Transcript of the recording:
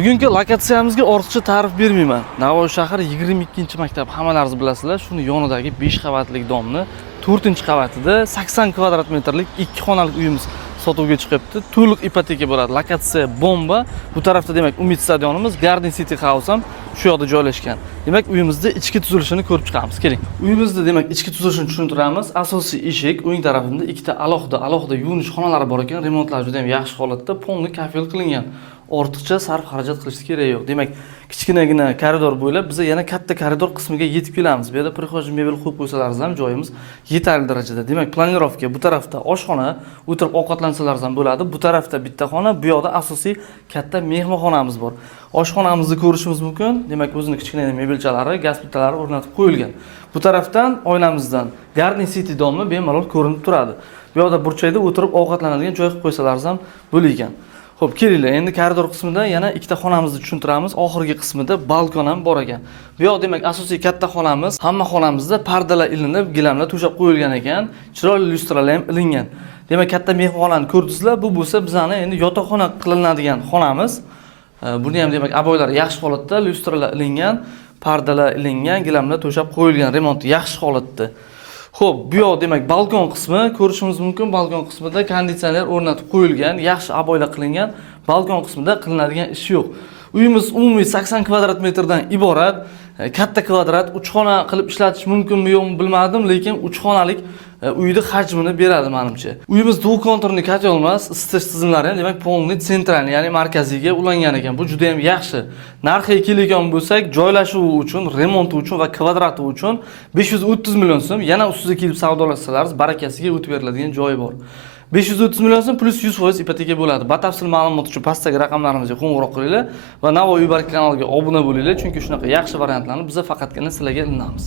Bugungi lokatsiyamizga ortiqcha ta'rif bermayman. Navoiy shahar 22-maktab, hammalaringiz bilasizlar. Shuni yonidagi 5 qavatli domni 4-qavatida 80 kvadrat metrlik 2 xonalik uyimiz sotuvga chiqibdi. To'liq ipoteka bo'ladi. Lokatsiya bomba. Bu tarafda demak Umid stadionimiz, Garden City House ham shu yoqda joylashgan. Demak, uyimizda ichki tuzilishini ko'rib chiqamiz. Keling. Uyimizda demak ichki tuzilishini tushuntiramiz. Asosiy eshik, o'ng tarafida ikkita alohida yuvinish xonalari bor ekan. Remontlari juda ham yaxshi holatda, polni kafil qilingan. Ortiqcha sarf xarajat qilish kerak yo'q. Demak, kichkinagina koridor bo'ylab biz yana katta koridor qismiga yetib kelamiz. Bu yerda prixoj mebel qo'yib qo'ysalaringiz ham joyimiz yetarli darajada. Demak, planirovka bu tarafda oshxona, o'tirib ovqatlansalaringiz ham bo'ladi. Bu tarafda bitta xona, bu yoqda asosiy katta mehmonxonamiz bor. Oshxonamizni ko'rishimiz mumkin. Demak, o'zining kichkina mebelchalari, gaz plitalari o'rnatib qo'yilgan. Bu tarafdan oynamizdan Garden City domi bemalol ko'rinib turadi. Bu yoqda burchakda o'tirib ovqatlanadigan joy qilib qo'ysalaringiz ham bo'lar. Xo'p, kelinglar. Endi koridor qismida yana ikkita xonamizni tushuntiramiz. Oxirgi qismida balkon ham bor ekan. Bu yoq demak asosiy katta xonamiz. Hamma xonamizda pardalar ilinib, gilamlar to'shab qo'yilgan ekan. Chiroyli lyustralar ham ilingan. Demak, katta mehmonxonani ko'rdingizlar. Bu bo'lsa bizani endi yotoqxona qilinadigan xonamiz. Buni ham demak aboylar yaxshi holatda, lyustralar ilingan, pardalar ilingan, gilamlar to'shab qo'yilgan, remont yaxshi holatda. Xo'p, bu yoq demak balkon qismi, ko'rishimiz mumkin. Balkon qismida konditsioner o'rnatib qo'yilgan, yaxshi aboylar qilingan. Balkon qismida qilinadigan ish yo'q. Uyimiz umumiy 80 kvadrat metrdan iborat. Katta kvadrat 3 xona qilib ishlatish mumkinmi yo'qmi bilmadim, lekin 3 xonalik uyni hajmini beradi menimcha. Uyimiz dual-konturli kotel emas, isitish tizimlari ham demak polni sentralni, ya'ni markaziyga ulangan ekan. Bu juda ham yaxshi. Narxiga kelgan bo'lsak, joylashuvi uchun, remonti uchun va kvadrati uchun 530 million so'm, yana ustiga kelib savdolashsalaringiz barakasiga o'tib beriladigan joyi bor. 530 million so'm plus 100% ipoteka bo'ladi. Batafsil ma'lumot uchun pastdagi raqamlarimizga qo'ng'iroq qilinglar va Navoiy Uybark kanaliga obuna bo'linglar, chunki shunaqa yaxshi variantlarni biz faqatgina sizlarga ilinamiz.